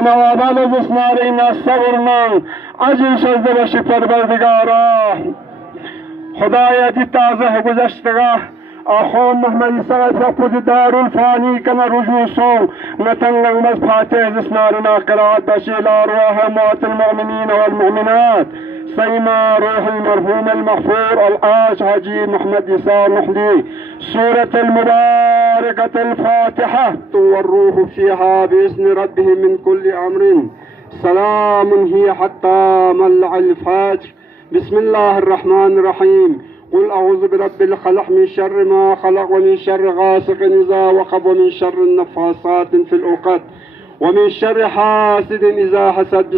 نوابان بسنارین صبرمان عجیب شده باشی پروردگارا خدایتی تازه گذشتگاه آخون محمد سعد رفض دارالفانی کن رجوسو نتنگ مز فاتح زسنارنا قرآت بشيل أرواح موت المؤمنين والمؤمنات سيما روح المرحوم المغفور الآج حجي محمد يسار نحلي سورة المباركة الفاتحة والروح فيها بإذن ربه من كل أمر سلام هي حتى مطلع الفجر بسم الله الرحمن الرحيم قل أعوذ برب الخلق من شر ما خلق ومن شر غاسق إذا وقب ومن شر النفاثات في العقد ومن شر حاسد إذا حسد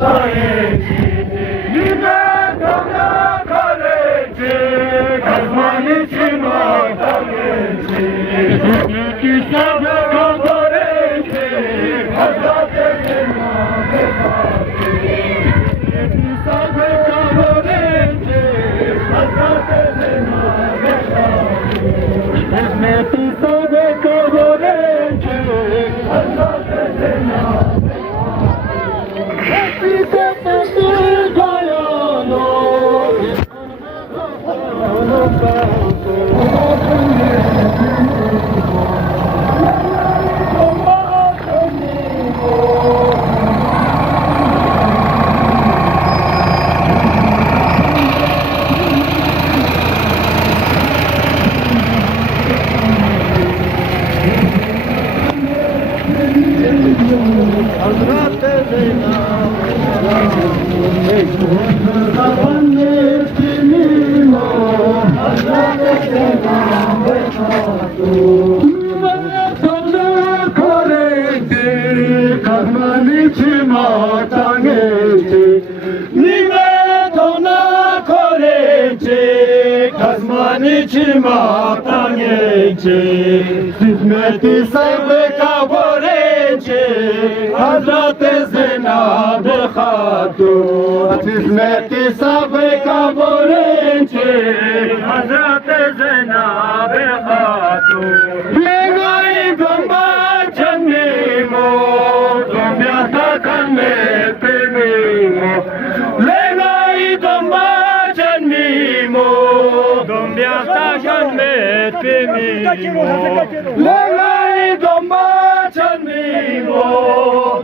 Hizmeti sahibi kaborençe Hazret Zenab Hatun Hizmeti sahibi kaborençe Hazret Zenab Hatun Legai gamba chanimo Gambya kanme pemimo Legai gamba chanimo Gambya kanme Laila Damba تنميمو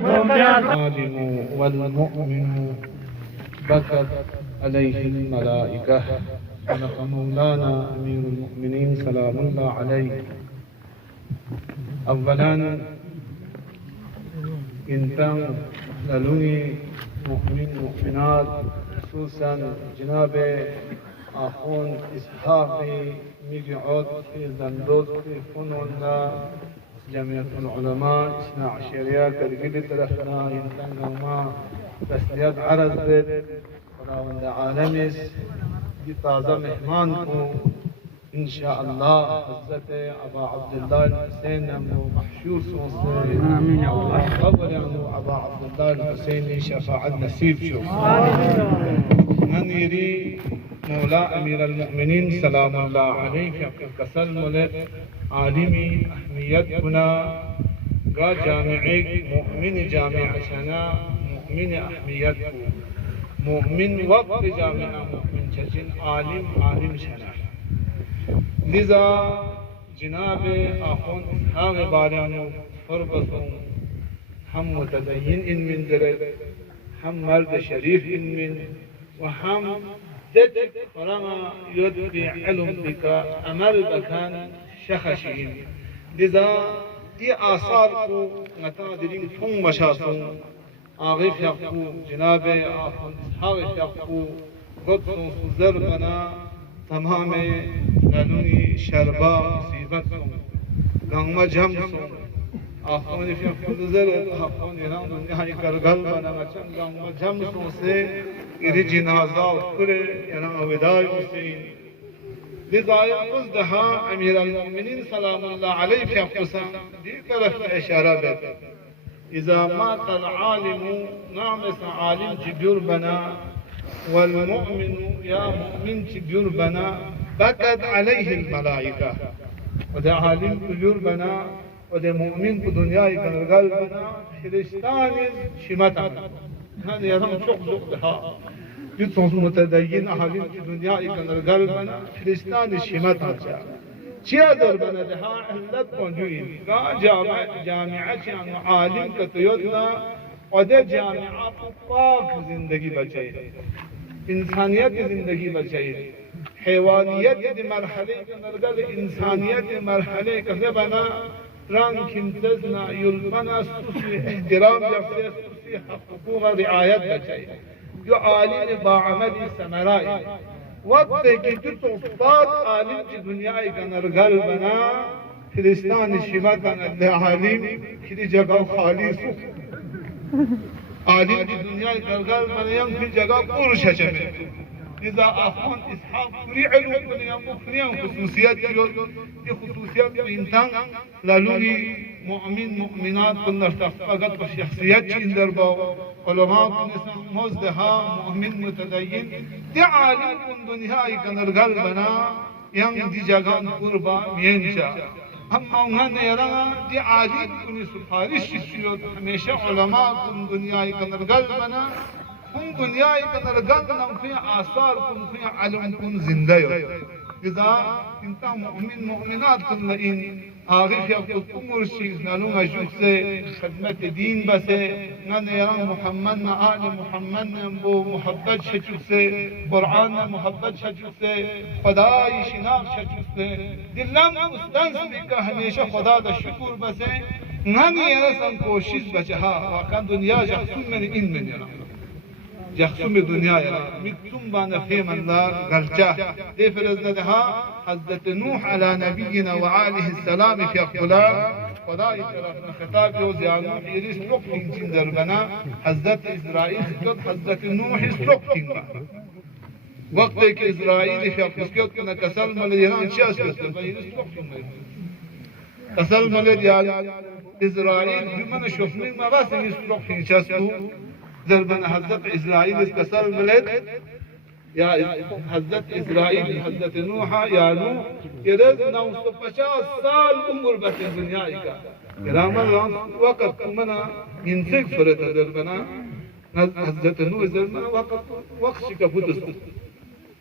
العالم والمؤمن بكت عليه الملائكة صدق مولانا أمير المؤمنين سلام الله عليه. أولا إنتم للوني مؤمن مؤمنات خصوصا جناب أخون إسحاقي ميقعود في زندوت في فنونا جمعية العلماء إثنى عشريات الجديد ترفنا ينتنقما تسليات عرض بيت وراوند عالميس دي تازة مهمانكم إن شاء الله حضرت أبا عبد الله الحسين محشور صوصي آمين يا الله أول أبا عبد الله الحسين شفاعة نسيب شوف من يري مولا أمير المؤمنين سلام الله عليه كسل ملك عالمي أهمية بنا قا جامعي مؤمن جامعة شنا مؤمن أهمية مؤمن وقت جامعة مؤمن جن عالم شنا لذا جناب أخون إسحاق بارانو فربصون هم متدين إن من درد هم مرد شريف إن من وهم دد فرما يدبي علم بك أمر بكان شخشين لذا دي آثاركو نتادرين فم مشاسون آغف يقو جناب آخون إسحاق يقو قدسون زربنا تمام لنوني شربا مصيبتون لنما جمسون آخون في كل زر آخون يرام نهاية كرغل بنا مچن لنما جمسون سے إذا جنازة كل ينا وداع حسين لذا يقصدها أمير المؤمنين سلام الله عليه في أقصى دي طرف إشارة بيت إذا مات العالم نامس عالم جبير بنا والمؤمن يا مؤمن جبير بنا بكت عليه الملائكة وده عالم جبير بنا وده مؤمن بدنياي كان قلبنا خريستان شمتا هذا يرام شوق لها يتصنص متدين أهالي بدنياي كان قلبنا خريستان شمتا چیا دربنا دها علت پنجوین کا جامعه چیان عالم کتیوتنا وده جامعه پاک زندگی بچائی انسانیت زندگی بچائی حیوانیت دی مرحله کنرگل انسانیت مرحله کسی بنا ران کنتزنا یلبنا سوسی احترام یفتی سوسی حقوق رعایت بچائی جو عالم باعملی سمرائی وقت کی تو صفات عالم کی دنیا کا نرگل بنا فلسطین شیمتان اللہ عالم کی جگہ خالی سو عالم کی دنیا کا نرگل بنا یم کی جگہ پرش چمے اذا اخوان اسحاق فری علوم بنا مفریان خصوصیات کی خصوصیات انسان لالوی مؤمن مؤمنات كنا ارتفقت بشخصيات اندر با علماء كنا مزدها مؤمن متدين دي عالم كن دنياي كنرغل بنا ين دي جاگان قربا مينجا اما انہاں يرا دي عالم كن سفارش شيو ہمیشہ علماء كن دنياي كنرغل بنا هم دنياي كنرغل نم في آثار كن في علم كن زندہ اذا انت مؤمن مؤمنات كن لئن آغیف یقت امور شیز نالونگا جوک سے خدمت دین بسے نانے یران محمد نا آل محمد نا بو محبت شچوک سے قرآن نا محبت شچوک سے خدای شناق شچوک سے دلم استنس بکا ہمیشہ خدا دا شکر بسے نانے یرسان کوشش بچے ہاں واقعا دنیا جخصوم من ان من یران جخصوم دنیا یران مکتوم بانا فیم اللہ غلچہ دے فرزدها حضرت نوح على نبينا وآله السلام في أقبلان خدای طرفنا خطاب یو زیانو ایریس لوکتین چندر بنا حضرت اسرائیل سکت حضرت نوح سلوکتین با وقت ایک اسرائیل فی اقبسکت کنا کسل ملیران چیاس کسل ایریس لوکتین با کسل ملیران اسرائیل بمن شفنین ما باس ایریس لوکتین چیاس کو زربنا حضرت اسرائیل کسل ملیران یا حضرت اسرائیل حضرت نوح یا نوح یرز 950 سال عمر بس دنیا کا کرام وقت منا ينسك فرت دربنا حضرت نوح زرنا وقت کا بدست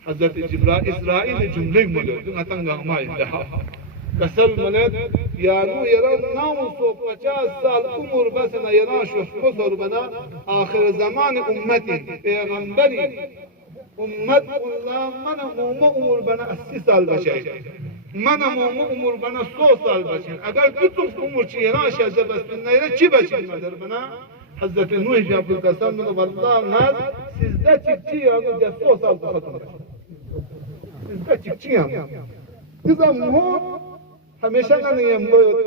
حضرت جبرائيل اسرائيل جمله مولد نتنگا ما انتهى كسل ملد يا نوح يرز 950 سال عمر بس يرا شوف قصر بنا آخر زمان امتي پیغمبري امت اللہ من موم عمر بنا 80 سال بچائی من موم عمر بنا 100 سال بچائی اگر کتب عمر چیران شاید بس نیره چی بچائی مدر بنا حضرت نوح جاب القسم من والله ناز سیزده چکچی آنو 100 سال بختم سیزده چکچی آنو اذا موت ہمیشہ ننیم بود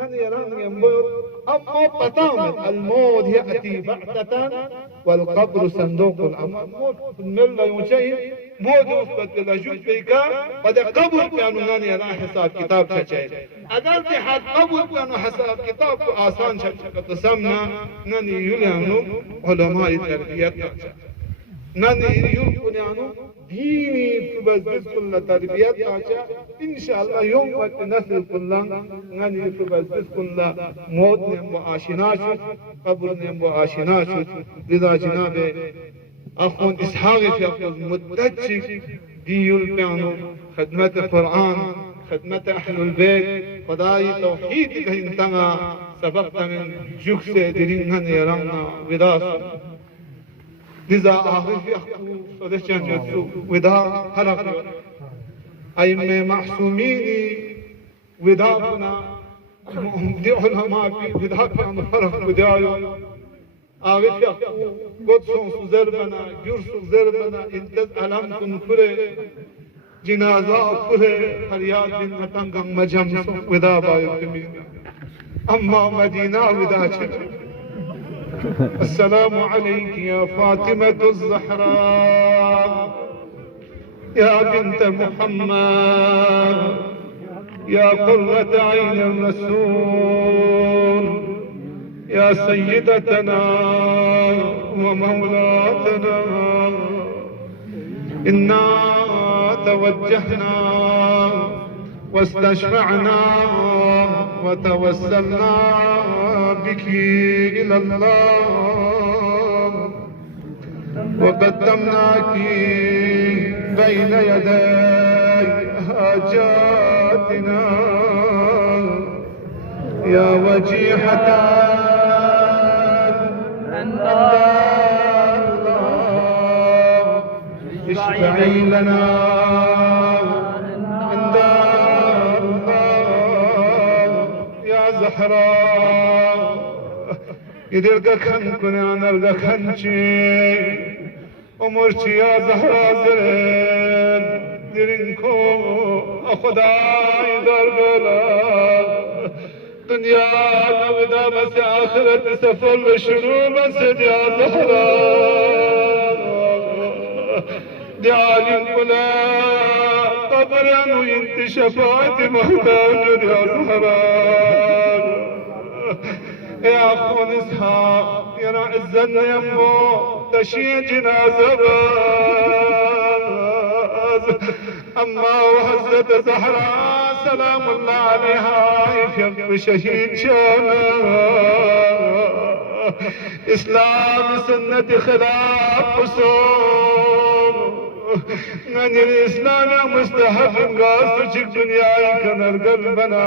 ننیم بود اما پتاومت الموت یأتی بعدتا والقبر صندوق الأموات موت ملا يوشين موت يثبت لجوج بيكا وده قبر كانوا ناني أنا حساب كتاب شجعي أقل في حد قبر كانوا حساب كتاب آسان شجعي تسمى ناني يلعنوا علماء التربية ناني يلعنوا ديني فبزبز كل تربية إن شاء الله يوم وقت نسل كلنا ناني فبزبز كل موت نمو آشناشت قبر نمو آشناشت لذا جناب أخوان إسحاق في أفضل مدتشك دي يلقانو خدمة القرآن خدمة أهل البيت خداي توحيدك انتما سبقت من جوكس درين يرانا وداسو لذا آخر في أخو صدشان جدسو ودا حرق أيما محسوميني ودانا دي علماء في ودا كان فرق ودايو آخر في أخو قدسون سزربنا جرسو زربنا انتز علم كن كره جنازة كره حريات بن متنقم مجمسو ودا بايو كمين أما مدينة ودا چلو السلام عليك يا فاطمة الزهراء يا بنت محمد يا قرة عين الرسول يا سيدتنا ومولاتنا إنا توجهنا واستشفعنا وتوسلنا بك إلى الله وقدمناك بين يدي حاجاتنا يا وجيحة عند الله اشفعي لنا عند الله يا زهراء يدرك خنكن انا الخنشي امرتي يا زهراء زرين درنكو خداي دربلا دنیا نودا بس آخرت سفر شروع بس يا زهراء دعالي كلا قبرا وانت شفاعت محتاج يا زهراء يا أخوان إسحاق يا عزنا يمو تشيع جنازة باز أما وحزة زهراء سلام الله عليها يفيق شهيد شانا إسلام سنة خلاف حصول من الإسلام مستحب قاس الدنيا كنر قلبنا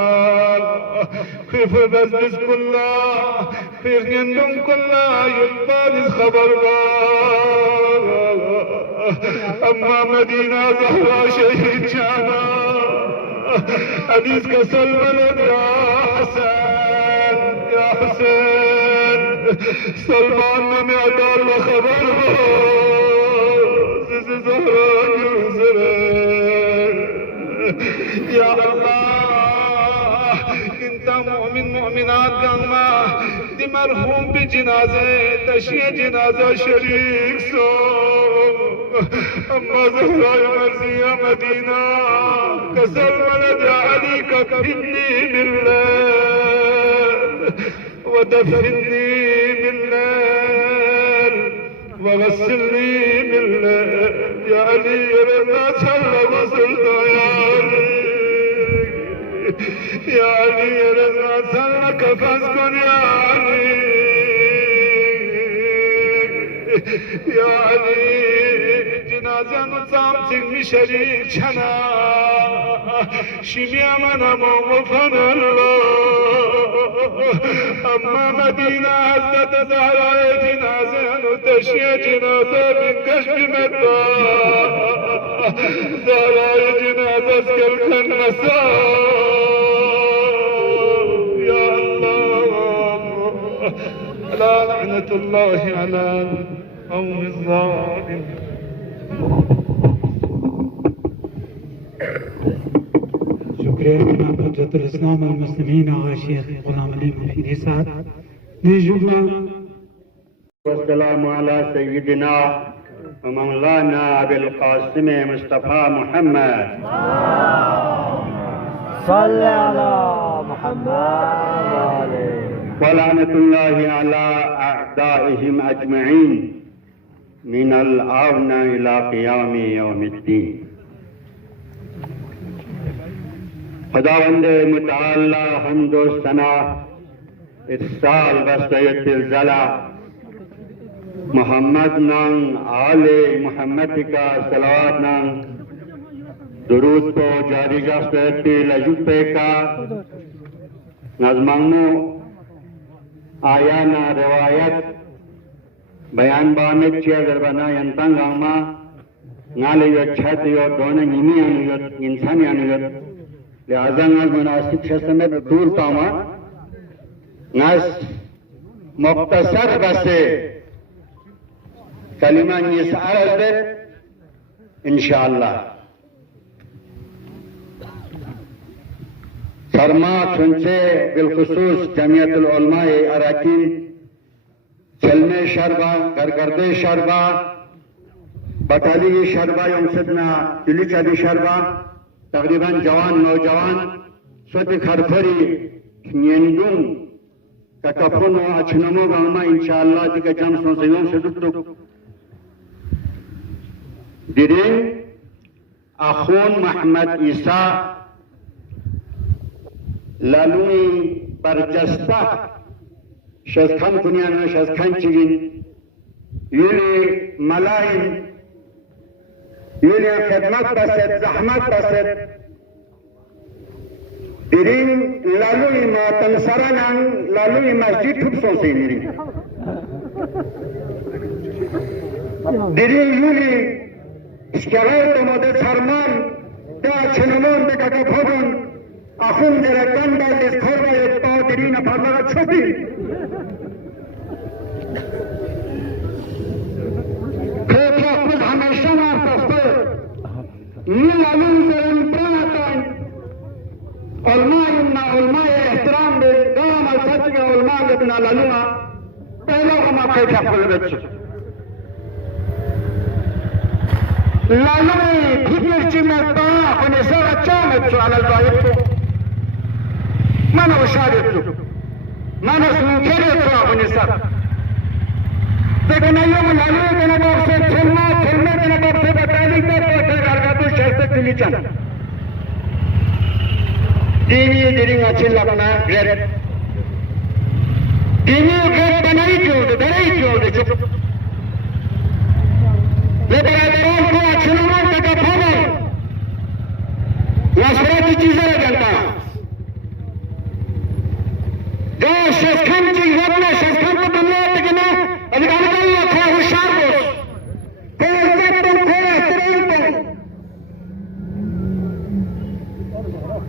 خيف بزنس كلها خير جندم كلها يلبالي خبر أما مدينة زهراء شهيد جانا حديث كسل بلد يا حسن يا حسين سلمان من يدار خبر زهراء يا الله انت مؤمن مؤمنات قلما دي مرحوم بجنازة تشيع جنازة شريك سو اما زهراء مرزي يا مدينة كسر ولد عليك كفني بالليل ودفني بالليل وغسلني بالليل يا علي لما صلى وصلت يا علي يا علي لما صلى كفاسكن يا علي يا علي جنازة نظام تغمي شريك شنا شمي أمنا موفن الله أما مدينة حضرت زهراء جنازة نتشيع جنازة من كشف مدى زهراء جنازة سكركن مساء يا الله لا لعنة الله على قوم الظالم شكرا جناب حجة الإسلام المسلمين آغا الشيخ غلام علي مفيدي صاحب نجمع والسلام على سيدنا ومولانا أبي القاسم مصطفى محمد صل على محمد ولعنة الله على أعدائهم أجمعين من الآن إلى قيام يوم الدين. خداوند متعالى حمد و ثنا اتصال بستيت الزلا محمد نان آل محمد کا صلوات نان درود کو جاری جاستیت لجوپے کا نظمانو آیانا روایت بیان بامت چیا دربنا ینتنگ آما نالی یو چھت یو دون نیمی آنیت انسانی آنیت لہذا ناز مناسب شسمت دور پاما ناز مختصر بسے کلمہ نیس عرض دے انشاءاللہ فرما چنچے بالخصوص جمعیت العلماء اراکین چلنے شربا گرگردے شربا بطالی شربا یوم صدنا دلی چادی شربا تقریباً جوان نوجوان سوت خرفری نیندون ککفون و اچنمو گاما انشاءاللہ دیکھ جام سنسیون سے دکتو دیرین اخون محمد عیسیٰ لالونی برجسته شزخان کنیان شزخان چیگین یونی ملایم یونی خدمت بسید زحمت بسید دیرین لالوی ماتن سرانان لالوی مسجد توب سوسی میرین دیرین یونی اشکالای دماده سرمان دا چنمان بکتا پادن اخون درکن با دستخور با یکتا دیرین پرلغا چوبی که اخوز همشان آفتاسته لالوی درن براتن علماء احترام دے دام الفتح علماء ابن لالونا پہلو ہما پیٹھا پھل بچو لالوی بھیپیر چی مرتا اپنے سر اچھا مچو علی الظاہر کو منو شارتو منو سنکرتو اپنے سر لیکن ایوم لالوی دینا باپ سے کھلنا دینا باپ سے بتائی تو گرگاتو شہر سے کلی چانا دینی دیرین اچھل لگنا گریت دینی گریت بنائی جوڑ درائی جوڑ چپ لیبرادران کو اچھلمان تکا پھاور واسراتی چیزیں جنتا جو شسکن چیز وطنا شسکن کو دنیا تکنا ادھگانتا اللہ کھا ہوشار بوس کو عزت تم کو احترام تم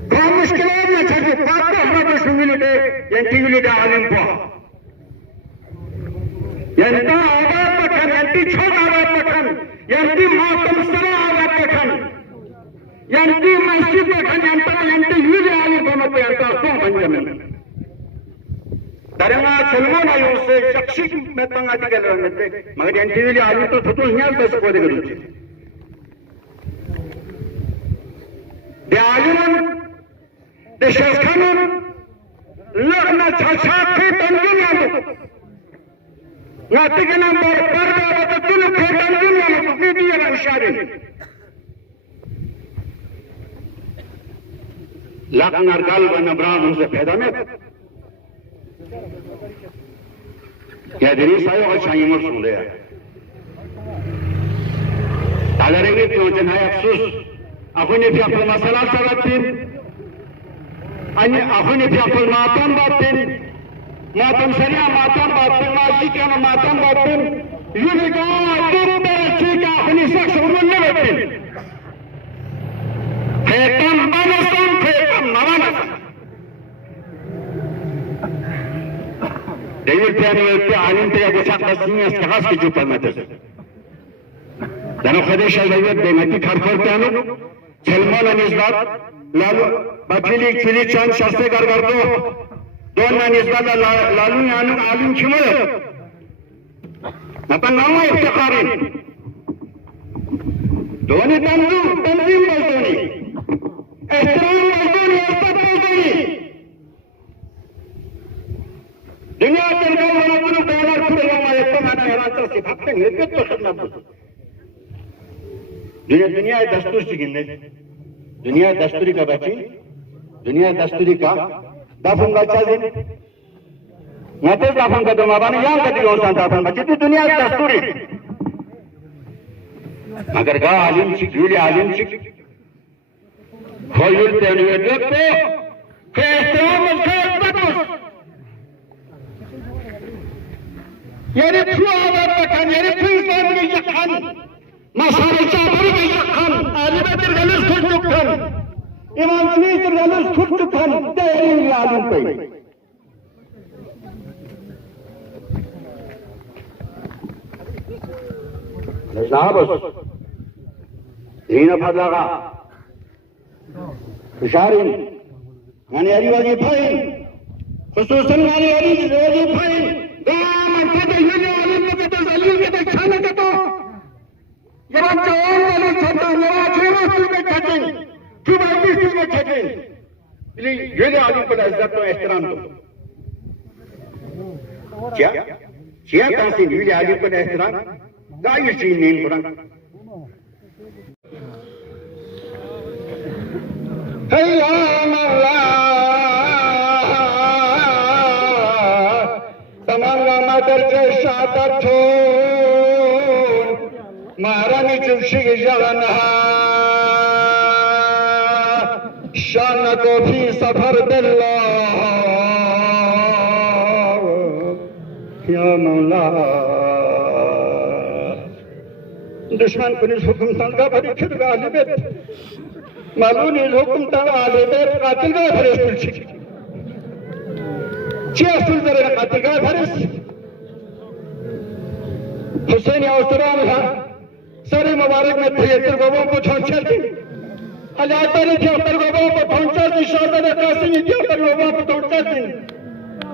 کام مشکلات نہ چھڑے پاکتا ہمارا شنگلیٹے ینٹیگلیٹے عالم کو ینتا آباد پکھن ینتی چھوٹ آباد پکھن ینتی ماتم سرا آباد پکھن ینتی مسجد پکھن ینتی یوز عالم کو مطلب ینتا سو بنجمن درما سلمان آئیوں سے شخصی میں پنگا دی گل رہنے تھے مگر ینٹیگلی عالم تو تھتو ہیاں بس کو دے گلو چھے دی عالمان د شزخانون لغنا چھاچھاکھے تنظیم یادو ناتکنا بربر وطتن کھے تنظیم یادو تقیدی یادو اشارے لغنا ارگال و نبرام ہم سے پیدا میں کیا دریس آئے اور شاہی مر سن رہا ہے تعالی رنگی پیوں جنہائی افسوس اخونی پی اپنے مسئلہ سبتین أني أخوني في أقول ماتم باتن ماتم سريع ماتم باتن ماشي كانوا ماتم باتن يلقى دب برشيك أخوني شخص ورن باتن فيتم بنسم فيتم نوانسم دير تاني يلقى عالم تيا بشاق بسني استغاث كي جو پرمتس لأنه خدش الزيوت ديمتي خرخور تانو سلمان نسبات لالو بچلی کلی چند شخصه گرگردو دون نسبت لالو یعنی عالم چمه نتن نامو افتخارین دونی تنظیم بلدونی احترام بلدونی عزت بلدونی دنیا ترگو منابونو دولار کھڑے یوم آیتا مانا ایران ترسی بھاکتے نرگت تو خدمت دنیا دستور چکن دے دنیا دستوری کا بچی دنیا دستوری کا دافن بچا دین نتیز دافن کا دو مابانے یہاں کا دیو سان دافن بچی تی دنیا دستوری اگر گاہ عالم چک یولی عالم چک خویل تینوی لگتے کہ احترام اس کا عزت یعنی پھو آباد بکن یعنی پھو اسلام میں یقن مسائل چاہتری میں یقن عالمت الغلس کھل چکن امام سمیت الغلس کھل چکن تحریر عالم پہ لجنابس دین فضلغا بشارین یعنی علی وظیفائن خصوصاً یعنی علی وظیفائن دامن فتح یعنی عالم نکتا ظلیل نکتا چھانکتا یران چاہون والی چھتا یران چھوڑا میں چھتے چھوڑا بیسی میں چھتے یہ عالم پر عزت و احترام دو کیا تحسین یہ عالم پر احترام دائی چین نین قرآن حیام اللہ ترتون مهرني تمشي جغنها شانك في سفر بالله يا مولا دشمن كنيز حكم تنقى بھری پھر غالبت معلوم الحكم تنقى غالبت قاتل کا بھرس پلچک چیز تل در قاتل کا بھرس حسین اوسران ہے سر مبارک میں تھیتر گوبوں کو چھونچل دی علیاتاری تھیتر گوبوں کو چھونچل دی شہزادہ قاسمی تھیتر گوبوں کو چھونچل دی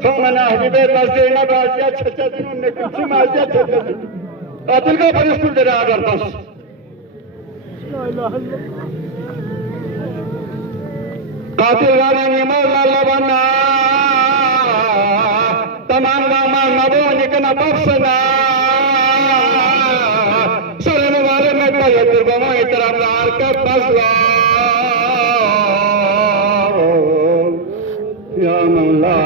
فمن اہل بیت زینب آسیہ چھچا دن ان میں کلثوم آسیہ چھچا دن قاتل کا بھرس پل در آگر دس قاتل غانا نمال اللہ بنا تمام غاما نبو نکنا بخشنا سر مبارک میں تیتر گوبوں اطرام دار کر بسلا یا مولا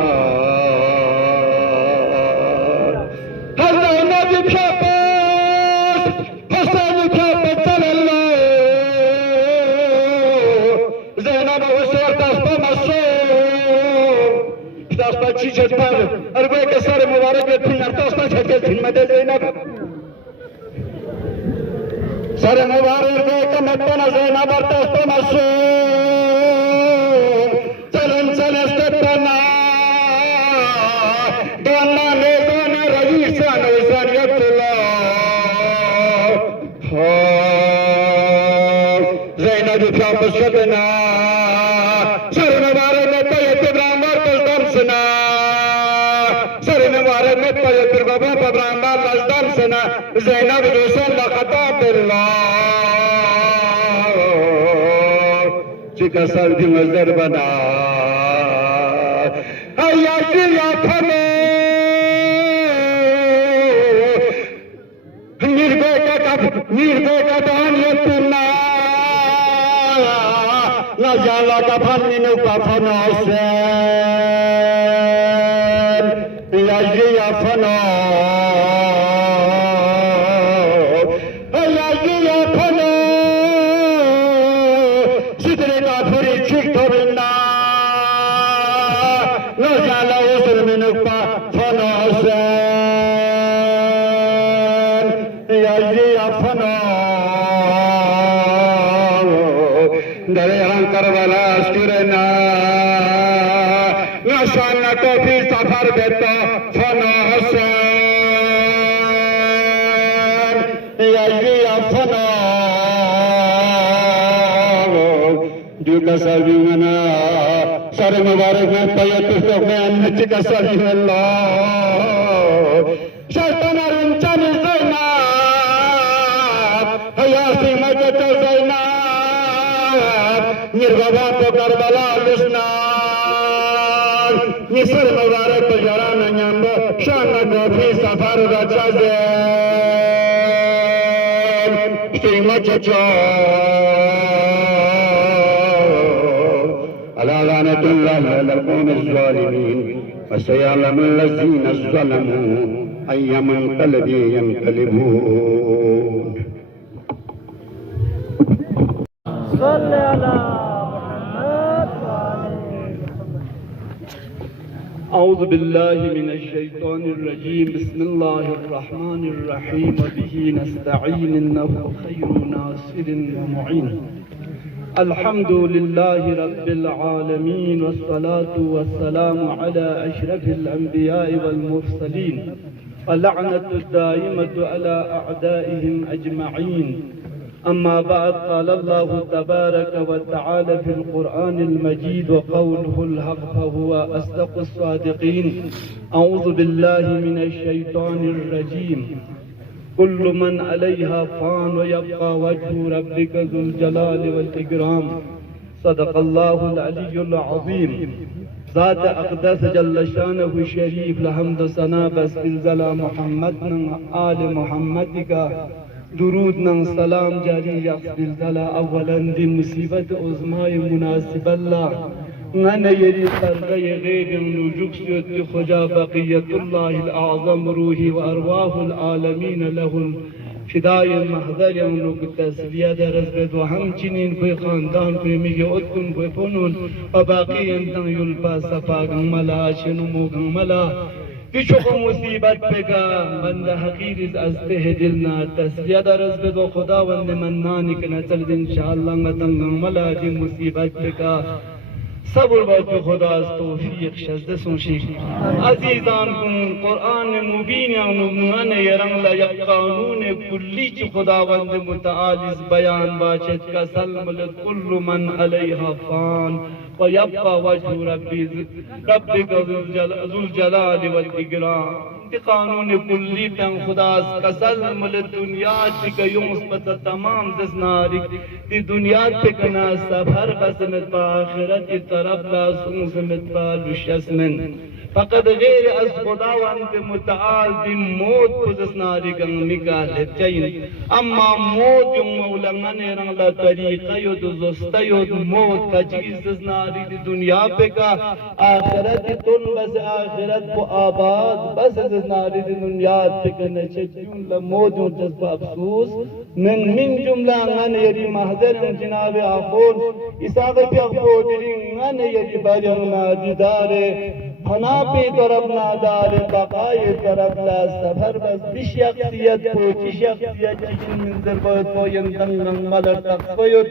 چیچت پر اربے کے سارے مبارک میں پھر نرتاسنا چھکے دھنمت زینب سارے مبارک میں کمتنا زینب ارتاستا مسوم چلن چلستتنا دوانا نیدانا رئیسان ویسان یکتلا زینب فاپس شدنا سارے مبارک میں تیت ابراہیم ورکل درسنا تیتر گوبوں پر برامبار لزدن سنا زینب دوسن لخطاب اللہ چکا سردی مزدر بنا ایاسی یا پھلو نیر کا دان یتنا نجالا کا پھنی نو کا فناسن یاجی یا فنا یاجی یا فنا سدرے کا پھری چھک دھرنا نجالا اسر میں نکا فناسن یاجی یا فنا درے ہم کربلا اسکرنا نشان کو بھی سفر دیتا فنا حسین یاجی فنا جو کا سبھی منا سر مبارک میں پیت تو میں انچ کا سبھی اللہ شیطان رنچن زینب حیاسی مجد زینب نربابا تو کربلا لسنا نصر مبارک جران نمبو شان کوفی سفر رچا زین سیما چچو علا لعنت اللہ للقوم الظالمین وسيعلم الذين ظلموا أي منقلب ينقلبون صل على أعوذ بالله من الشيطان الرجيم بسم الله الرحمن الرحيم وبه نستعين إنه خير ناصر ومعين الحمد لله رب العالمين والصلاة والسلام على أشرف الأنبياء والمرسلين واللعنة الدائمة على أعدائهم أجمعين أما بعد قال الله تبارك وتعالى في القرآن المجيد وقوله الحق فهو أصدق الصادقين أعوذ بالله من الشيطان الرجيم كل من عليها فان ويبقى وجه ربك ذو الجلال والإكرام صدق الله العلي العظيم ذات أقدس جل شانه الشريف لحمد ثنا بسلزلا محمد آل محمد کا درود نن سلام جاری یقبل دلا اولا دی مصیبت عظمای مناسب اللہ من يري سرغي غير نجوك سيد خجا بقية الله الأعظم روحي وأرواح العالمين له فدای محضر اونو که تصویه در رزبت و همچنین کوئی خاندان کوئی میگه اتکن کوئی پنون و باقی انتن یلپا صفا گنملا شنمو گنملا پیچوک مصیبت پگا بند حقیر از ته دلنا تصویه در رزبت و خداوند منانی که نچل انشاءاللہ نتن گنملا دی مصیبت پگا صبر باید خدا از توفیق شزده سنشی عزیزان کن قرآن مبین عنوان یرنگ یک قانون کلی چی خداوند متعالی بیان باشد که سلملت کل من علیها فان و یبقى وجه ربک ذو الجلال والاکرام دی قانون کلی پہ خدا کسل مل دنیا تک یوم تمام دسناری دی دنیا تک نا سفر قسمت با آخرت طرف لا سمت با لشسمن فقط غیر از خداوند متعال دی موت کو دسناری گنگ نکالت چین اما موت یوم مولنگن رنگلا طریقہ یود زستا یود موت کا چیز دسناری دی دنیا پہ کا آخرت تن بس آخرت کو آباد بس دسناری دی دنیا تک نچون لموت یود جذب افسوس من جملہ من یری محضر جناب آخون اساق پی اخبودری من یری برنا دیدار فنا پی طرف نادار بقای طرف لا سفر بس بشخصیت پوچی شخصیت چین منظر باید پاین تنگنگ ملر تقصفیت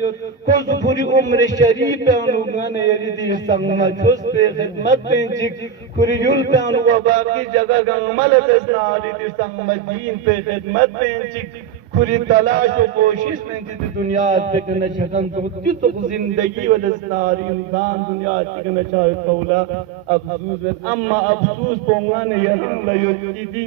کز پوری عمر شریف انوگان یری دیر سنگنا چوز پی خدمت پینچک کری یول پی انوگا باقی جگہ گنگ ملر تسناری دیر سنگنا دین پی خدمت پینچک کری تلاش و کوشش میں جد دنیا تک نہ چھکن تو تک زندگی و دستاری انسان دنیا تک نہ چاہے قولا افسوس اما افسوس پونگان یہاں لیوتی دی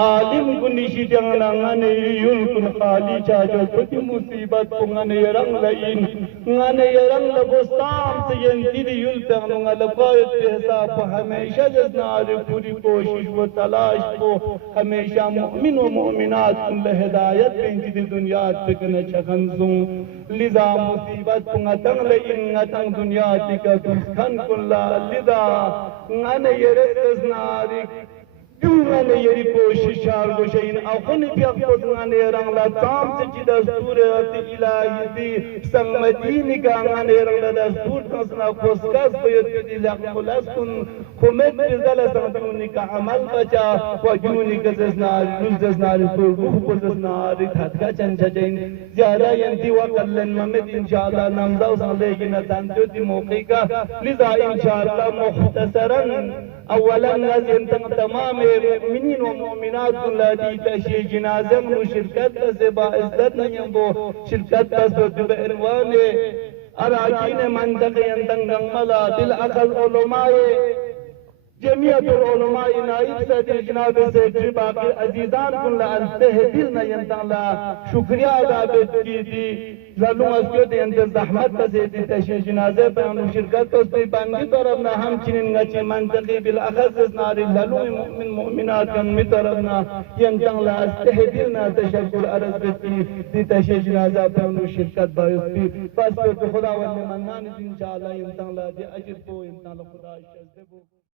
عالم کنیشی جنگنان یل کن خالی چاچو کتی مصیبت پونگان یرنگ لئین نان یرنگ لبستان سے ینتی دی یل تغنوں لبایت پہ حساب ہمیشہ جزنار پوری کوشش و تلاش کو ہمیشہ مؤمن و مؤمنات کن لہدایت پینتی دی دنیا تک نہ چھکنزوں لذا مصیبت پونگا تنگ لئین نتنگ دنیا تک کن کن لا لذا نان یرنگ جزناری یونان یری کوشش چار گوشین آخون پیاق پوزنان یرنگ لا تام سچی دستور الہی دی سنگمدینی کا انگان یرنگ لا دستور تنسنا خوزکاز بیت کدی لقملس کن خمت بزل سنگتونی کا عمل بچا وجونی کا ززناری روز ززناری فرگوح کو ززناری تھتکا چنچا جین زیادہ ینتی وقلن ممد انشاءاللہ نمزاو سنگلے نتان جو دی موقع کا لذا انشاءاللہ مختصراً اولا نازل تمام مؤمنین و مؤمنات الذی تشی جنازہ میں شرکت سے باعزت نہیں وہ شرکت سے بعنوان اراکین منطقه انتنگنگ ملا دل اقل علماء جمعیت العلماء نائب صدر جناب سیکٹری باقی عزیزان کن لأنتہ دل نینتن لا شکریہ عذابت کی دی ظلم اسکیت انت زحمت بسیتی تشیح جنازے پر انو شرکت کستی بندی طرفنا ہم چنین گچی منطقی بالاخص ناری ظلم مؤمن مؤمنات کن می طرفنا ینتن لا استہ دل نا تشکر عرض بستی دی تشیح جنازہ پر انو شرکت بایستی بس پر خدا والمنان انشاءاللہ ینتن لا دی اجر کو ینتن لا خدا شزدے